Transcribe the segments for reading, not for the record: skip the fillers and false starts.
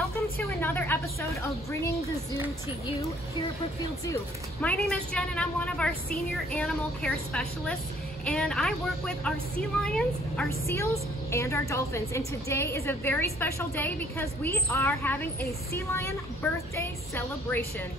welcome to another episode of Bringing the Zoo to You here at Brookfield Zoo. My name is Jen and I'm one of our senior animal care specialists, and I work with our sea lions, our seals, and our dolphins. And today is a very special day because we are having a sea lion birthday celebration.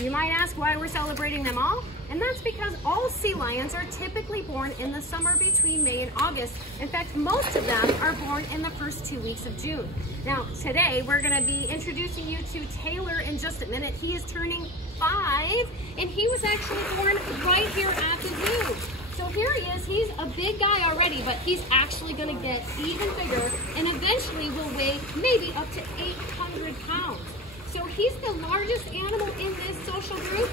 You might ask why we're celebrating them all, and that's because all sea lions are typically born in the summer between May and August. In fact, most of them are born in the first 2 weeks of June. Now, today we're going to be introducing you to Taylor in just a minute. He is turning 5, and he was actually born right here at the zoo. So here he is. He's a big guy already, but he's actually going to get even bigger and eventually will weigh maybe up to 800 pounds. So he's the largest animal in this social group,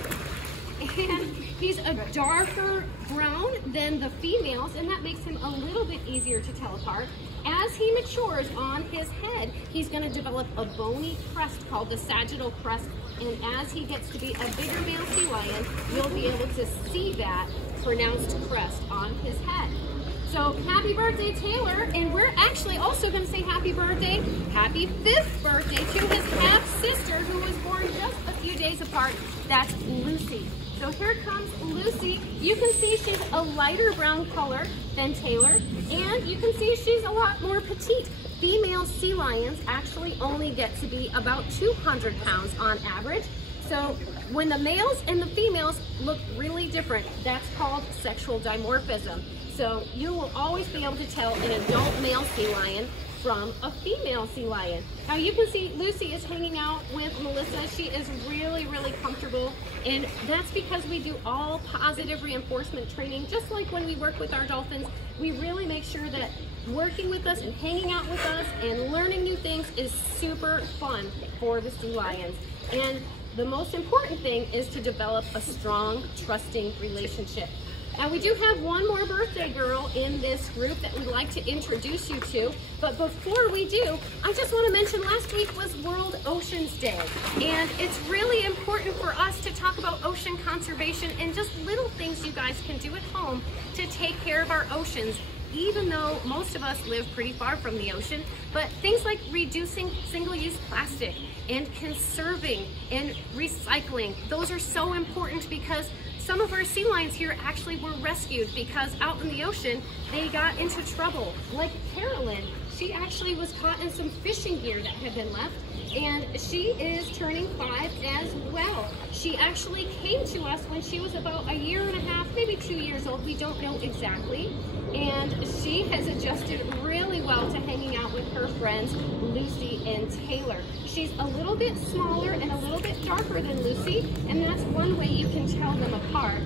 and he's a darker brown than the females, and that makes him a little bit easier to tell apart. As he matures on his head, he's going to develop a bony crest called the sagittal crest, and as he gets to be a bigger male sea lion, you'll be able to see that pronounced crest on his head. So happy birthday, Taylor, and we're actually also going to say happy 5th birthday to his half-sister who was born just a few days apart. That's Lucy. So here comes Lucy. You can see she's a lighter brown color than Taylor, and you can see she's a lot more petite. Female sea lions actually only get to be about 200 pounds on average. So when the males and the females look really different, that's called sexual dimorphism. So you will always be able to tell an adult male sea lion from a female sea lion. Now you can see Lucy is hanging out with Melissa. She is really, really comfortable, and that's because we do all positive reinforcement training. Just like when we work with our dolphins, we really make sure that working with us and hanging out with us and learning new things is super fun for the sea lions. And the most important thing is to develop a strong, trusting relationship. Now we do have one more birthday girl in this group that we'd like to introduce you to, but before we do, I just want to mention last week was World Oceans Day, and it's really important for us to talk about ocean conservation and just little things you guys can do at home to take care of our oceans, even though most of us live pretty far from the ocean. But things like reducing single-use plastic and conserving and recycling, those are so important because some of our sea lions here actually were rescued because out in the ocean, they got into trouble. Like Carolyn, she actually was caught in some fishing gear that had been left, and she is turning 5 as well. She actually came to us when she was about 1.5 years, maybe 2 years old, we don't know exactly. And she has adjusted really well to hanging out with her friends, Lucy and Taylor. She's a little bit smaller and a little bit darker than Lucy, and that's one way you can tell them apart.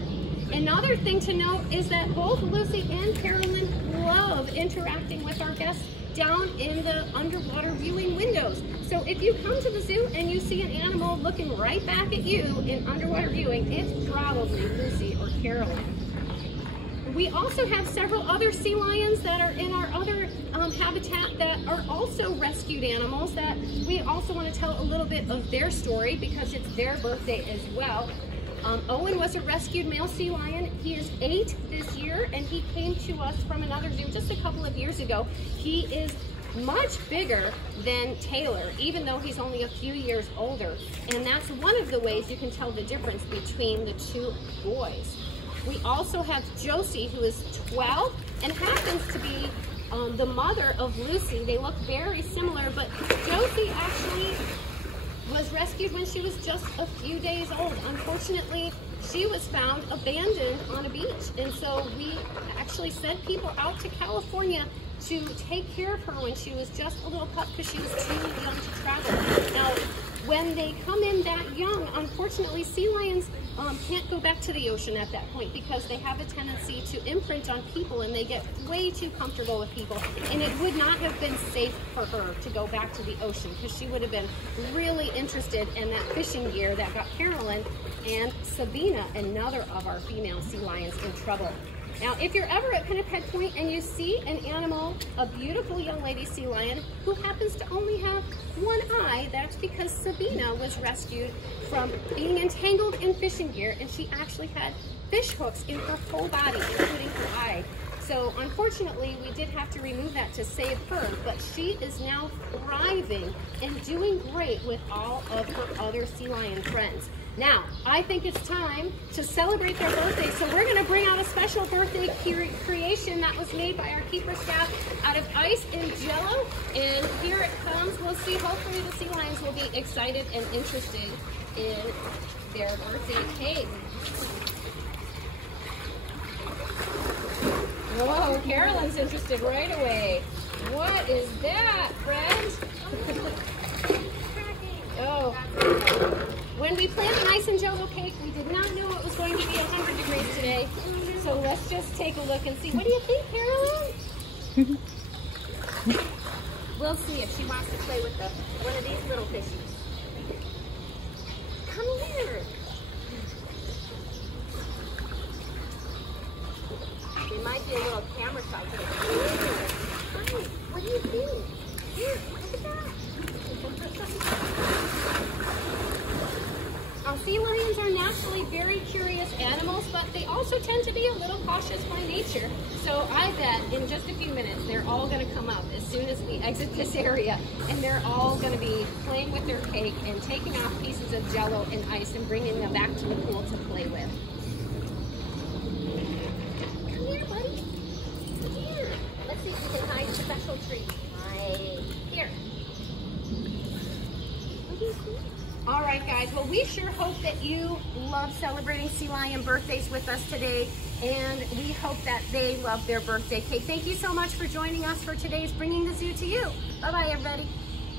Another thing to note is that both Lucy and Carolyn love interacting with our guests down in the underwater viewing windows. So if you come to the zoo and you see an animal looking right back at you in underwater viewing, it's probably Lucy or Carolyn. We also have several other sea lions that are in our other habitat that are also rescued animals that we also want to tell a little bit of their story because it's their birthday as well. Owen was a rescued male sea lion. He is 8 this year, and he came to us from another zoo just a couple of years ago. He is much bigger than Taylor, even though he's only a few years older. And that's one of the ways you can tell the difference between the two boys. We also have Josie, who is 12 and happens to be the mother of Lucy. They look very similar, but Josie actually was rescued when she was just a few days old. Unfortunately, she was found abandoned on a beach, and so we actually sent people out to California to take care of her when she was just a little pup because she was too young to travel. Now, when they come in that young, unfortunately, sea lions can't go back to the ocean at that point because they have a tendency to imprint on people and they get way too comfortable with people. And it would not have been safe for her to go back to the ocean because she would have been really interested in that fishing gear that got Carolyn and Sabina, another of our female sea lions, in trouble. Now, if you're ever at Pinniped Point and you see an animal, a beautiful young lady sea lion, who happens to only have one eye, that's because Sabina was rescued from being entangled in fishing gear, and she actually had fish hooks in her whole body, including her eye. So unfortunately, we did have to remove that to save her, but she is now thriving and doing great with all of her other sea lion friends. Now, I think it's time to celebrate their birthday, so we're gonna bring out a special birthday creation that was made by our keeper staff out of ice and jello, and here it comes. We'll see, hopefully the sea lions will be excited and interested in their birthday cake. Whoa, Carolyn's interested right away. What is that, friend? Oh. When we planned an ice and jello cake, we did not know it was going to be 100 degrees today. So let's just take a look and see. What do you think, Carolyn? We'll see if she wants to play with one of these little fishies. Come here. There might be a little camera shot today. Hi, what do you think? Here, look at that. Sea lions are naturally very curious animals, but they also tend to be a little cautious by nature. So I bet in just a few minutes, they're all going to come up as soon as we exit this area, and they're all going to be playing with their cake and taking off pieces of jello and ice and bringing them back to the pool to play with. Come here, buddy. Come here. Let's see if we can hide the special treat. Right here. What do you think? All right, guys. Well, we sure hope that you love celebrating sea lion birthdays with us today, and we hope that they love their birthday cake. Thank you so much for joining us for today's Bringing the Zoo to You. Bye-bye, everybody.